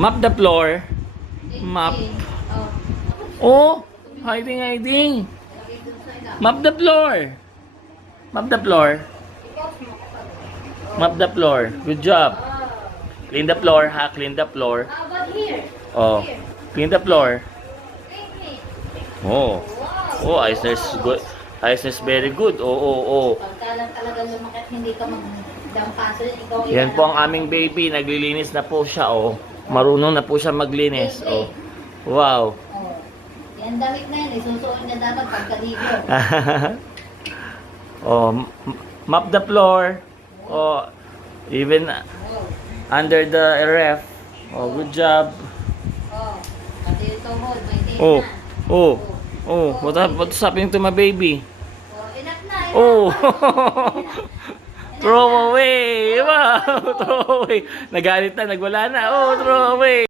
Mop the floor. Mop. Oh, hiding. Mop the floor. Mop the floor. Mop the floor. Good job. Clean the floor, ha? Clean the floor. How about here? Oh, clean the floor. Clean me. Oh. Oh, Eisner's good. Eisner's very good. Oh. Pagka lang talaga lumakit, hindi ka magdampaso rin. Ikaw Yan po ang aming baby. Naglilinis na po siya, oh. Marunong na po siya maglinis, oh. Wow. Oh. Yan damit na yan, isusuot niya dapat pagkaligo. Oh, mop the floor. Oh, even under the ref. Oh, good job. Oh. Pati yung tuhod, may tape Oh. na. What's happening to my baby? Oh, enough na. Oh. Throw away. Wow, throw away. Nagalit na, nagwala na. Oh, throw away.